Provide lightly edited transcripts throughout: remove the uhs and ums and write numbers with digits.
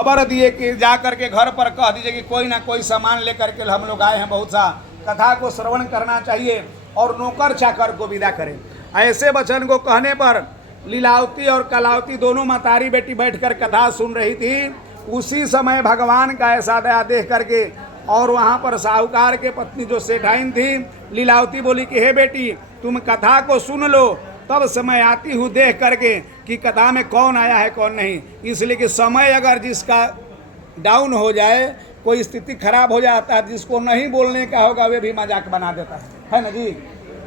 खबर दिए कि जा करके घर पर कह दीजिए कि कोई ना कोई सामान लेकर के हम लोग आए हैं, बहुत सा कथा को श्रवण करना चाहिए और नौकर चाकर को विदा करें। ऐसे वचन को कहने पर लीलावती और कलावती दोनों मतारी बेटी बैठकर कथा सुन रही थी। उसी समय भगवान का ऐसा दया देख करके और वहाँ पर साहूकार के पत्नी जो सेठाइन थी लीलावती बोली कि हे बेटी तुम कथा को सुन लो, तब समय आती हूँ देख करके कि कथा में कौन आया है कौन नहीं। इसलिए कि समय अगर जिसका डाउन हो जाए, कोई स्थिति खराब हो जाता है, जिसको नहीं बोलने का होगा वे भी मजाक बना देता है ना जी।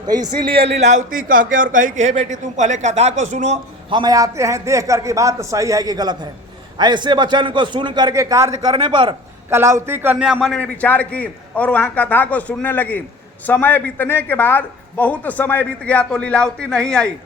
तो इसीलिए लीलावती कह के और कही कि हे बेटी तुम पहले कथा को सुनो, हम आते हैं देख करके बात सही है कि गलत है। ऐसे वचन को सुन करके कार्य करने पर कलावती कन्या मन में विचार की और वहाँ कथा को सुनने लगी। समय बीतने के बाद बहुत समय बीत गया तो लीलावती नहीं आई।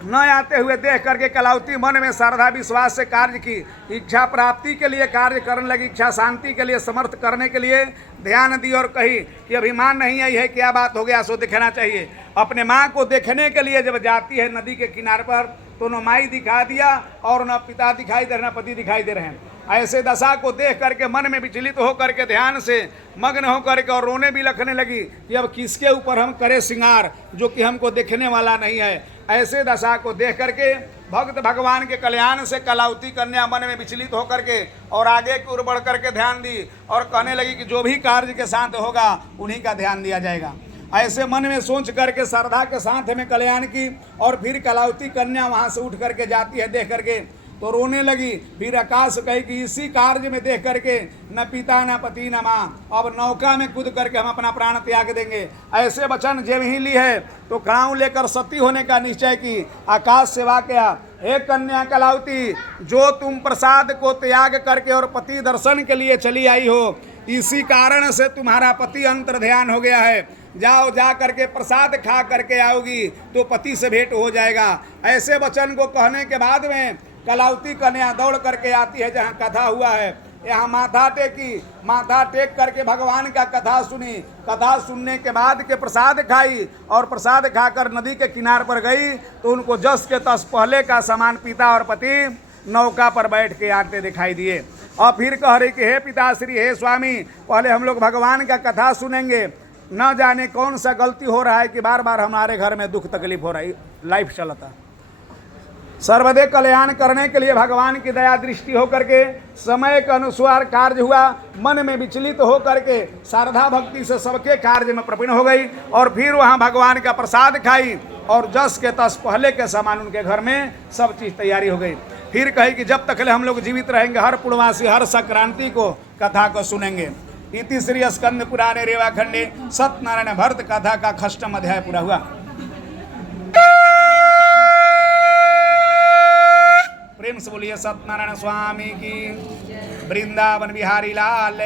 न आते हुए देख करके कलावती मन में श्रद्धा विश्वास से कार्य की, इच्छा प्राप्ति के लिए कार्य करने लगी, इच्छा शांति के लिए समर्थ करने के लिए ध्यान दी और कही कि अभिमान नहीं आई है, क्या बात हो गया, सो दिखना चाहिए। अपने माँ को देखने के लिए जब जाती है नदी के किनारे पर तो न माई दिखा दिया और न पिता दिखाई दे रहे, न पति दिखाई दे रहे हैं। ऐसे दशा को देख करके मन में विचलित होकर के ध्यान से मग्न होकर के और रोने भी लगने लगी कि अब किसके ऊपर हम करें श्रृंगार जो कि हमको देखने वाला नहीं है। ऐसे दशा को देख करके भक्त भगवान के कल्याण से कलावती कन्या मन में विचलित होकर के और आगे की ओर बढ़ करके ध्यान दी और कहने लगी कि जो भी कार्य के साथ होगा उन्हीं का ध्यान दिया जाएगा। ऐसे मन में सोच करके श्रद्धा के साथ में कल्याण की और फिर कलावती कन्या वहाँ से उठ करके जाती है देख करके तो रोने लगी। फिर आकाश कही कि इसी कार्य में देख करके न पिता न पति न माँ, अब नौका में कूद करके हम अपना प्राण त्याग देंगे। ऐसे वचन जब ही ली है तो कड़ाऊ लेकर सती होने का निश्चय की। आकाश से वाक्य, हे कन्या कलावती, जो तुम प्रसाद को त्याग करके और पति दर्शन के लिए चली आई हो, इसी कारण से तुम्हारा पति अंतर ध्यान हो गया है। जाओ, जा करके प्रसाद खा करके आओगी तो पति से भेंट हो जाएगा। ऐसे वचन को कहने के बाद में कलावती कन्या दौड़ करके आती है जहाँ कथा हुआ है। यहाँ माथा टेकी, माथा टेक करके भगवान का कथा सुनी। कथा सुनने के बाद के प्रसाद खाई और प्रसाद खाकर नदी के किनारे पर गई तो उनको जस के तस पहले का समान पिता और पति नौका पर बैठ के आते दिखाई दिए। और फिर कह रही कि हे पिताश्री, हे स्वामी, पहले हम लोग भगवान का कथा सुनेंगे। न जाने कौन सा गलती हो रहा है कि बार बार हमारे घर में दुख तकलीफ हो रही, लाइफ चलता। सर्वदे कल्याण करने के लिए भगवान की दया दृष्टि होकर के समय के अनुसार कार्य हुआ। मन में विचलित होकर के श्रद्धा भक्ति से सबके कार्य में प्रवीण हो गई और फिर वहाँ भगवान का प्रसाद खाई और जस के तस पहले के समान उनके घर में सब चीज़ तैयारी हो गई। फिर कही कि जब तक हम लोग जीवित रहेंगे हर पूर्णमासी हर संक्रांति को कथा को सुनेंगे। इति श्री स्कंद पुराणे रेवाखंडे सत्यनारायण भरत कथा का षष्ठम अध्याय पूरा हुआ। प्रेम से बोलिए सत्यनारायण स्वामी की, वृंदावन बिहारी लाल।